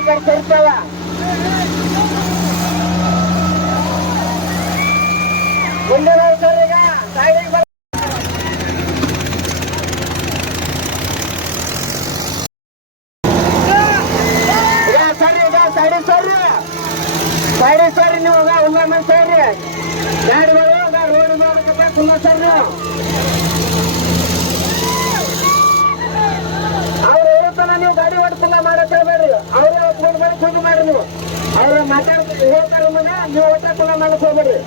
ಆ ಕಡೆ ಈ ಕಡೆ ತಿರ್ತಾವ ಮುಂದೆ ನೋಡಿ ಸರ್ ಈಗ ಸೈಡಿಗೆ ಬರ್ ಸರಿ ಈಗ ಸೈಡಿಗೆ ಸರ್ರಿ ಸೈಡಿಗೆ ಸರ್ರಿ ನೀವು ಹೋಗ ಉಲ್ಲಮನ್ ಸರ್ರಿ ಗಾಡಿ ರೋಡ್ ಮಾಡಬೇಕಪ್ಪ ಕುಲ್ಲ ಸರ್ ಹೇಳ್ತಾನ ನೀವು ಗಾಡಿ ಓಡಿಸಲ್ಲ ಮಾಡಕ್ ಹೇಳ್ಬೇಡ್ರಿ. ಅವ್ರೇ ಒಪ್ಕೊಂಡು ಮಾಡಿ ಕೂತು ಮಾಡ್ರಿ ನೀವು. ಅವ್ರ ಮಾತಾಡ್ ಹೇಳ್ತಾರ ಮಗ ನೀವು ಒಟ್ಟ ಕುಲ ಮಾಡಕ್ ಹೋಗ್ಬೇಡ್ರಿ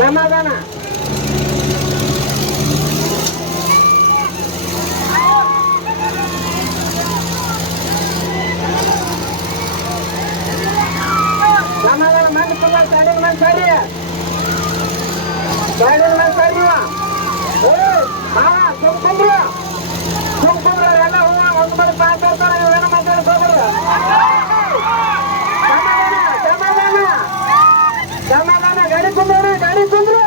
ಸಮಾಧಾನ ಸಮಾಧಾನ ಮಂದಿ ಕುಲ್ಲ ಗಾಡಿ ಮಂದಿ ಸರಿ ಗಾಡಿ ಮಂದಿ ಸರಿ ನೀವು ಏಯ್, ಮಾವ, ಸುಮ್ ಕುಂದ್ರು. ಸುಮ್ ಕುಂದ್ರು, ಎಲ್ಲ ಹೂವ ಒಂದ್ ಮಾಡಿ ಮಾತಾಡ್ತಾರ, ಇವೇನೋ ಮಾತಾಡಕ್ ಹೋಗ್ಬೇಡ್ರಿ. ಸಮಾಧಾನ, ಸಮಾಧಾನ. ಸಮಾಧಾನ, ಗಾಡಿ ಕುಂದ್ರಿ ಗಾಡಿ ಕುಂದ್ರು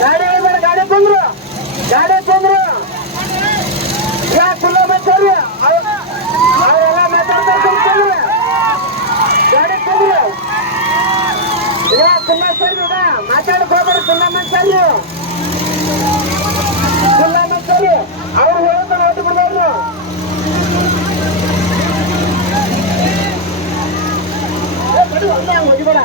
ಗಾಡಿ ಹೇಳ್ಬೇಡ ಗಾಡಿ ಕುಂದ್ರು ಗಾಡಿ ಕುಂದ್ರು ಯಾ, ಕುಲ್ಲ ಅವ್ರ್- ಅವ್ರೆಲ್ಲ ಕುಂದ್ರು. ಗಾಡಿ ಕುಂದ್ರು ಯಾ, ಕುಲ್ಲ ಸರಿ ಮಾತಾಡಕ್ ಹೋಗ್ಬೇಡ್ರಿ ಕುಲ್ಲ ಮಾತಾಡ್ರಿ ಕುಲ್ಲ ಮಾತಾಡ್ರಿ ಅವ್ರು ಹೇಳ್ತಾರೆ ಒಟ್ಟು ಬಂದವ್ರು ಏ, ಬಿಡು, ಒಂದೇ ಹಂಗ್ ಹೋಗಿಬೇಡ.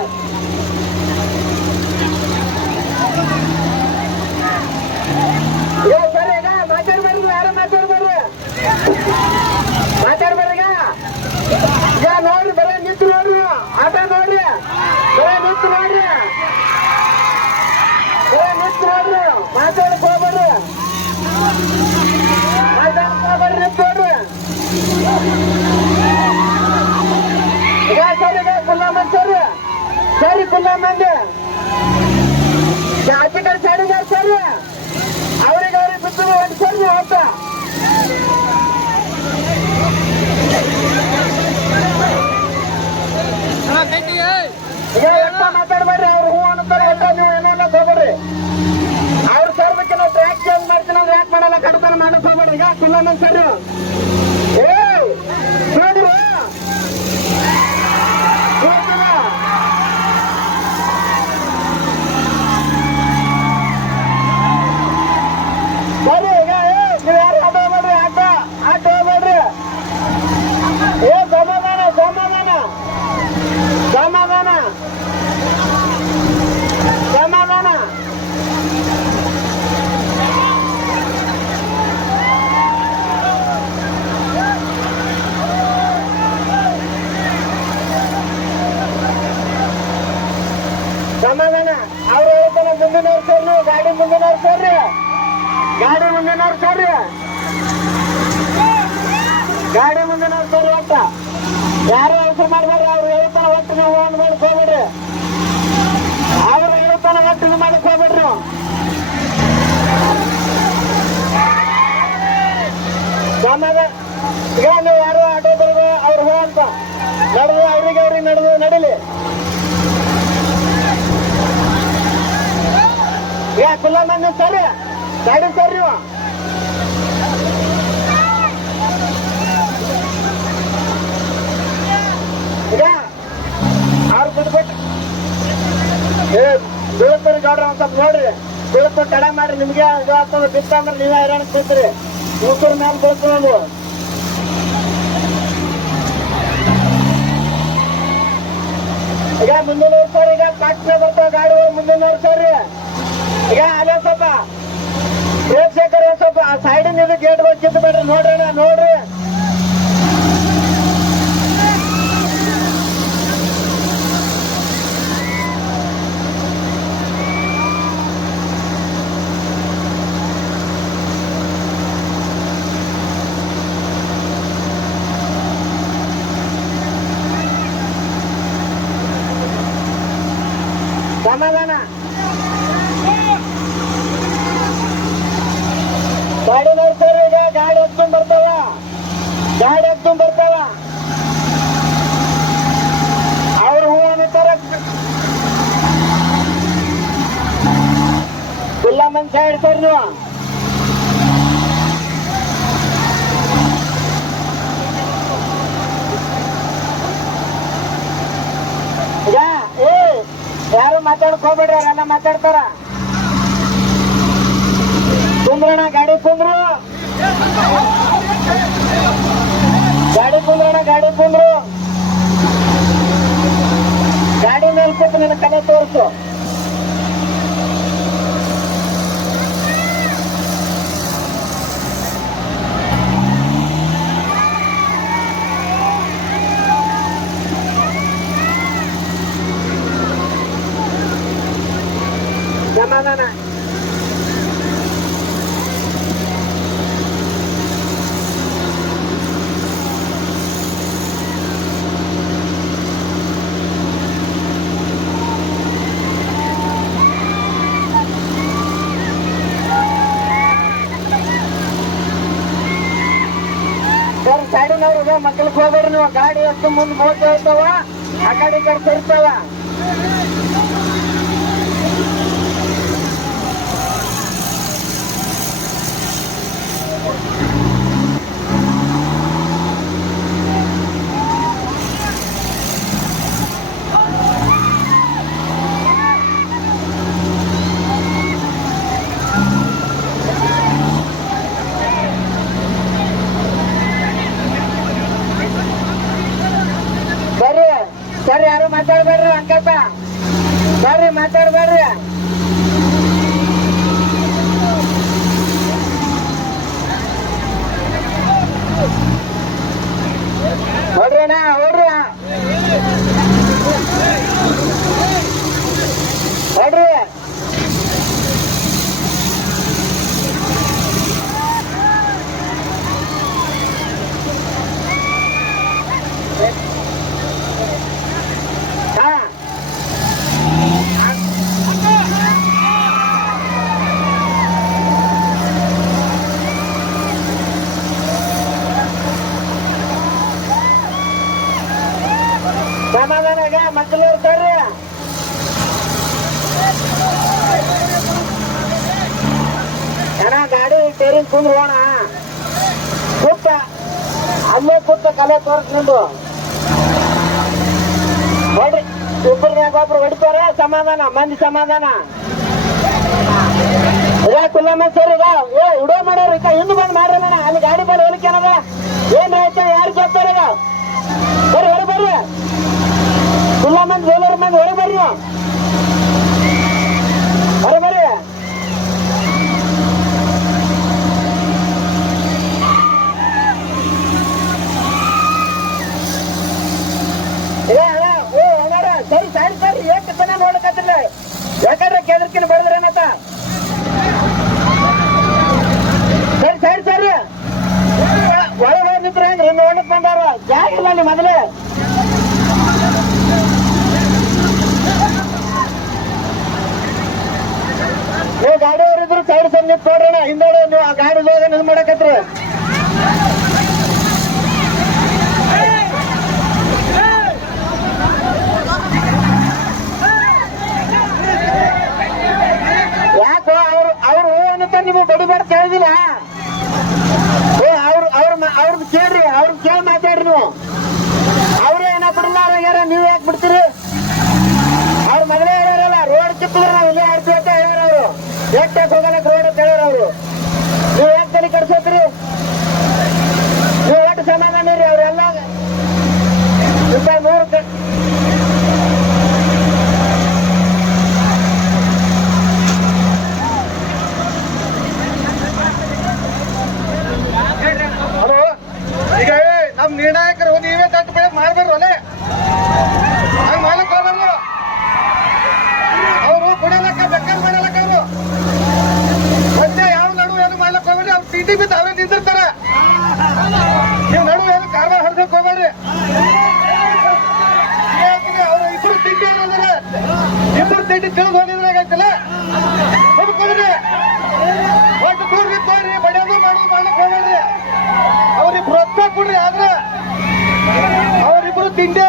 ಏ, ಸರಿ ಈಗ ಮಾತಾಡ್ಬೇಡ್ರಿ ಯಾರು ಮಾತಾಡ್ಬೇಡ್ರಿ ಮಾತಾಡ್ಬೇಡ್ರಿ ಈಗ ಈಗ ನೋಡ್ರಿ ಬರೇ ನಿಂತು ನೋಡ್ರಿ ಆಟ ನೋಡ್ರಿ ಬರೇ ನಿಂತು ನೋಡ್ರಿ ಬರೇ ನಿಂತು ನೋಡ್ರಿ ಮಾತಾಡಕ್ ಹೋಗ್ಬೇಡ್ರಿ ಮಾತಾಡಕ್ ಹೋಗ್ಬೇಡ್ರಿ ನಿಂತು ನೋಡ್ರಿ ಈಗ ಸರಿ ಈಗ ಕುಲ್ಲ ಮಂದಿ ಸರಿ ಸರಿ ಕುಲ್ಲ ಮಂದಿ ಜಾತಿ ಕಡೆ ಸೈಡಿಗೆ ಸರಿ ಅವ್ರಿಗೆ ಅವ್ರಿಗೆ ಬಿಟ್ಟು ಒಂದು ಸರಿ ಹೋಗ್ತಾ ಈಗ ಎಷ್ಟ ಮಾತಾಡ್ಬೇಡ್ರಿ ಅವ್ರು ಹೂ ಅನ್ನತಾರೆ ಎಷ್ಟ ನೀವು ಏನೋ ಅನ್ನಕ್ ಹೋಗ್ಬೇಡ್ರಿ ಅವ್ರ ಸರ್ವಕ್ಕೆ ನಾವು ಟ್ರ್ಯಾಕ್ ಚೇಂಜ್ ಮಾಡ್ತೀನಿ ಅಂದ್ರೆ ಯಾಕೆ ಮಾಡಲ್ಲ ಕಡತನ ಮಾಡಕ್ ಹೋಗ್ಬೇಡ್ರಿ ಈಗ ಕುಲ್ಲ ಸರ್ ಏ ನೋಡ್ರಿ ನೋಡ್ತೀರಾ? ಸರಿ ಈಗ ಏ ನೀವು ಯಾರು ಆಟ ಹೋಗ್ಬೇಡ್ರಿ ಆಟ ಆಟ ಹೋಗ್ಬೇಡ್ರಿ ಏ ಸಮಾಧಾನ ಸಮಾಧಾನ ಸಮಾಧಾನ ಸಮಾಧಾನ ಸಮಾಧಾನ ಅವ್ರು ಹೇಳ್ತಾನೆ ಮುಂದಿನವ್ರು ಸೇರಿ ಗಾಡಿ ಮುಂದಿನವ್ರು ಸೇರ್ರಿ ಗಾಡಿ ಮುಂದಿನವ್ರು ಸೇರ್ರಿ ಗಾಡಿ ಮುಂದಿನವ್ರು ಸೇರಿ ಒಟ್ಟ ಯಾರು ಅವಸರ ಮಾಡ್ಬೇಡ್ರಿ ಅವ್ರು ಹೇಳ್ತಾನೆ ಒಟ್ಟು ನೀವು ಒಂದು ಮಾಡಕ್ ಹೋಗ್ಬೇಡ್ರಿ ಅವ್ರು ಹೇಳ್ತಾನೆ ಒಟ್ಟು ನೀವು ಮಾಡಕ್ ಹೋಗ್ಬೇಡ್ರಿ ನೀವು ಸಮಾಧಾನ ಈಗ ನೀವು ಯಾರು ಆಟೋ ಬರೋದು ಅವ್ರು ಹೋ ಅಂತ ನಡೆದು ಅವ್ರಿಗೆ ಅವ್ರಿಗೆ ನಡೆದು ನಡಿಲಿ ಈಗ ಕುಲ್ಲ ಮಂದಿ ಸರಿ ಗಾಡಿ ಸರ್ ನೀವು. ಈಗ ಅವ್ರು ಬಿಡ್ಬಿಟ್ಟು ಏ ಬೀಳ್ತೀರಿ ಗೌಡ್ರ ಒಂದ್ ಸ್ವಲ್ಪ ನೋಡ್ರಿ. ಬೀಳ್ತು ತಡ ಮಾಡ್ರಿ, ನಿಮ್ಗೆ ಇದು ಆಗ್ತದೆ, ಬಿತ್ತ ಅಂದ್ರೆ ನೀವೇ ಹೈರಾಣ ಬಿಡ್ತೀರಿ ಮೂಸೂರ್ ಮ್ಯಾಲ ಈಗ ಮುಂದಿನ ಸರ್, ಈಗ ಟ್ರಾಕ್ಟರ್ ಬರ್ತಾವ ಗಾಡಿ ಮುಂದಿನ ಸರಿ. ಈಗ ಅಲ್ಲೇ ಸ್ವಲ್ಪ ಇದು ಗೇಟ್ ಕಿತ್ತು ಬಿಡ್ರಿ. ನೋಡ್ರಿ ನೋಡ್ರಿ. ಗಾಡಿ ನೋಡ್ತಾರ ಈಗ, ಗಾಡಿ ಹತ್ಕೊಂಡ್ ಬರ್ತಾವ ಗಾಡಿ ಹತ್ಕೊಂಡ್ ಬರ್ತಾವ ಅವ್ರು ಹೂ ಅನ್ನತಾರ ಇಲ್ಲ ಮನುಷ್ಯ ಹಿಡ್ತಾರ ನೀವು. ಯಾರು ಮಾತಾಡ್ಕೋಬೇಡ್ರಿ ಅವೆಲ್ಲ ಮಾತಾಡ್ತಾರ? ಕುಂದ್ರಣ ಗಾಡಿ ಕುಂದ್ರು. ಗಾಡಿ ಕುಂದ್ರಣ ಗಾಡಿ ಕುಂದ್ರು. ಗಾಡಿ ಮೇಲೆ ಕೂತು ನಿನ್ನ ಕಲೆ ತೋರಿಸು ಸಮಾಧಾನ ಸರ್ ಸೈಡಿನವ್ರಿಗೆ ಮಕ್ಕಳಿಗೆ ಹೋಗೋರು ನೀವು. ಗಾಡಿ ಎಷ್ಟು ಮುಂದೆ ಹೋಗ್ತಾ ಇರ್ತಾವ ಆ ಕಡೆ ಕಡೆ ಬರ್ರಿ ಸರಿ ಯಾರು ಮಾತಾಡ್ಬೇಡ್ರಿ ಅಂಕಪ್ಪ ಬರ್ರಿ ಮಾತಾಡ್ಬೇಡ್ರಿ ಹೊಡ್ರಿ ಅಣ್ಣ ಹೊಡ್ರಿ ಹೊಡ್ರಿ ಹಾ ಮಕ್ಕಳು ಗಾಡಿ ಕೂತ ಅಲ್ಲೇ ಕೂತ ಕಲೆ ಸಮಾಧಾನ, ಮಂದಿ ಸಮಾಧಾನ. ಕುಲ್ಲಮ್ಮ ಸರ್ ಈಗ ಏ ಮಾಡೋರು ಮಾಡ್ಯಾರ ಈಗ ಹಿಂದೆ ಬಂದ್ ಮಾಡ್ರಣ್ಣ ಅಲ್ಲಿ ಗಾಡಿ ಮೇಲೆ ಹೋಲಿಕೆ ಏನದ ಏನ್ ಆಯ್ತು ಯಾರು ಜವಾಬ್ದಾರ ಈಗ ಬರ್ರಿ ಹೊರ ಬರ್ರಿ ಕುಲ್ಲ ಮಂದಿ ಬೇಲೂರು ಮಂದಿ ಹೊರ ಬರ್ರಿ ನೀವು. ಹೊರ ಬರ್ರಿ ಏ ಅಣ್ಣ ಓ ಅಣ್ಣಾರ ಸರಿ ಸರಿ ಸರಿ ಏಕ ತನ ನೋಡಕತ್ತಿಲ್ಲ ಯಾಕಂದ್ರೆ ಕೆದರ್ಕಿನ ಬಡದ್ರೇನತ್ತ ಸರಿ ಸರಿ ಸರಿ ಒಳಗೆ ನಿಂತ್ರ ಹೆಂಗ್ರಿ ನೋಡಕ್ ಬಂದಾರ ಜಾಗ ಇಲ್ಲ ಅಲ್ಲಿ ಮೊದಲೇ ನೀವು ಗಾಡಿ ಅವರಿದ್ರು ಸೈಡ್ ಸೈಡ್ ನಿಂತು ನೋಡ್ರಣ ಹಿಂದೆ ನೀವು ಆ ಗಾಡಿ ಹೋಗ ಇದು ಮಾಡಕತ್ರಿ ಯಾಕೋ ಅವ್ರು ಅವ್ರು ಏನಂತ ನಿಮಗೆ ಬಡಿಬೇಡ ಕೇಳಿದಿಲ್ಲ ಏ, ಅವ್ರು, ಅವ್ರ ಅವ್ರದ್ದು ಕೇಳ್ರಿ ಅವ್ರದ್ದು ಕೇಳಿ ಮಾತಾಡ್ರಿ ನೀವು. ಅವ್ರೇ ಏನ ಬಿಡಲ್ಲ ಯಾರ ನೀವು ಯಾಕೆ ಬಿಡ್ತೀರಿ? ಅವ್ರ ಮೊದಲೇ ಹೇಳ್ಯಾರಲ್ಲ ರೋಡ್ ಕಿತ್ತಿದ್ರೆ ನಾವು ಇಲ್ಲೇ ಆಡ್ತೀವಿ ಅಂತ ಹೇಳ್ಯಾರ ಅವರು. ಯಾಕೆ ಹೋಗಲ್ಲ ರೋಡ್ ಅಂತ ಹೇಳ್ಯಾರ ಅವರು. ನೀವು ಯಾಕೆ ತಲೆ ಕಡ್ಸೋತ್ರಿ ನೀವು ಎಷ್ಟು ಸಮಾಧಾನ ರೀ ಅವರೆಲ್ಲ ರೂಪಾಯಿ ನೂರು ಕ- ಹಲೋ ಈಗ ಏ, ನಮ್ ನಿರ್ಣಾಯಕರು ನೀವೇ ದಟ್ಟ ಬೆಳೆ ಮಾಡ್ಬಾರ್ದು ಅಲ್ಲೇ ಹಂಗ ಮಾಡ್ಲಕ್ ಹೋಗ್ಬಾರ್ದು ಅವರು ಕುಡಿಯಲಕ್ಕ ಬೆಕ್ಕರ್ ಮಾಡಲಕ್ಕ ಅವರು ಮತ್ತೆ ಯಾವ ನಡು ಏನು ಮಾಡ್ಲಕ್ ಹೋಗ್ಬೇಡ್ರಿ ಅವ್ರು ಟಿಟಿ ಬಿದ್ದು ಅವರೇ ನಿಂತಿರ್ತಾರೆ ನೀವು ನಡು ಏನು ಕಾರ್ಬಾರ್ ಹೋಗ್ಬೇಡ್ರಿ ಅವ್ರು ಇಬ್ರು ತಿಂಡಿ ಇಬ್ರು ತಿಂಡಿ ತಿಳಿದು ಹೋಗಿದ್ರೆ ಆಗೈತಿಲ್ಲ ಹೋಗ್ಕೋದ್ರಿ ಒಟ್ಟು ಬಡಿಯೋದು ಮಾಡೋದು ಮಾಡಕ್ ಹೋಗ್ರಿ ಅವ್ರಿಬ್ರು ರೊಕ್ಕ ಕೊಡ್ರಿ ಆದ್ರೆ ಅವರಿಬ್ರು ತಿಂಡಿ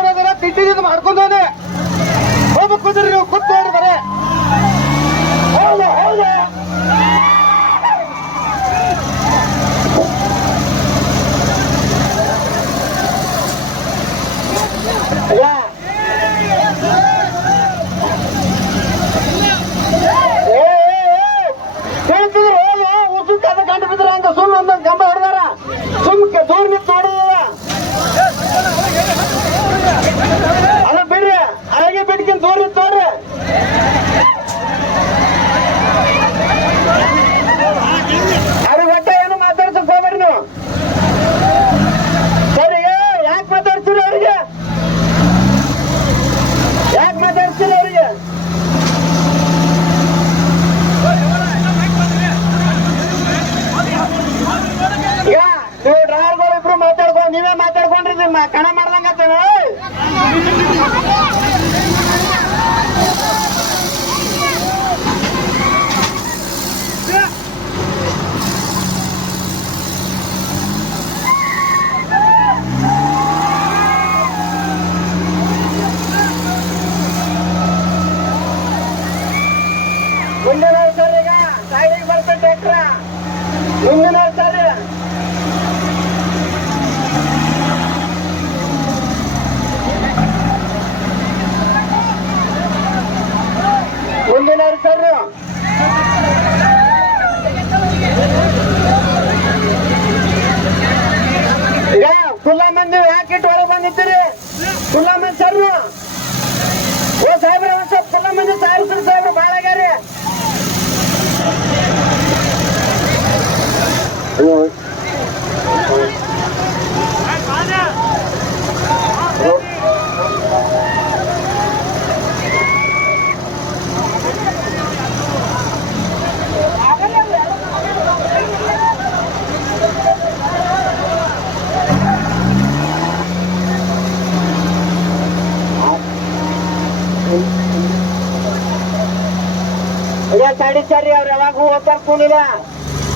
ಕೂಲಿಲ್ಲ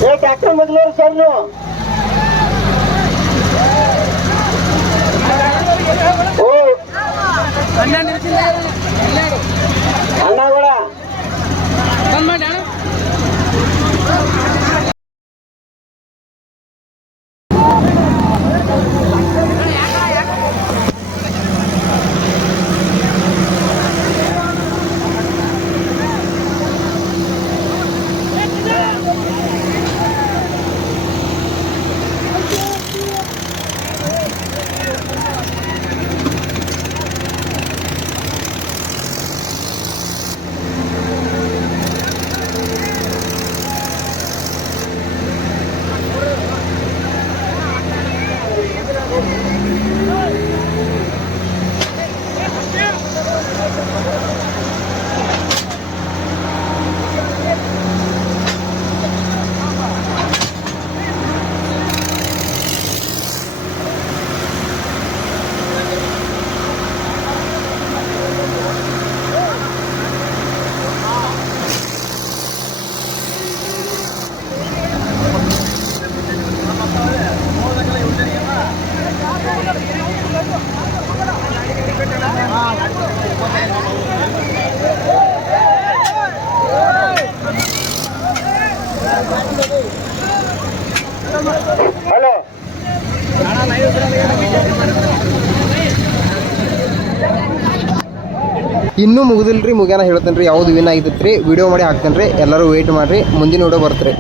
ಏ ಡಾಕ್ಟರ್ ಮೊದಲವ್ರು ಸರ್ ನೀವು ಓ. ಅಣ್ಣಗಳ ಹಲೋ. ಇನ್ನೂ ಮುಗಿದಿಲ್ರಿ, ಮುಗ್ಯಾನ ಹೇಳ್ತೇನೆ ರೀ ಯಾವ್ದು ವಿನ್ ಆಗಿತ್ತು ರೀ ವಿಡಿಯೋ ಮಾಡಿ ಹಾಕ್ತೇನೆ ರೀ ಎಲ್ಲರೂ ವೆಯ್ಟ್ ಮಾಡಿರಿ, ಮುಂದಿನ ವಿಡಿಯೋ ಬರ್ತೀರಿ.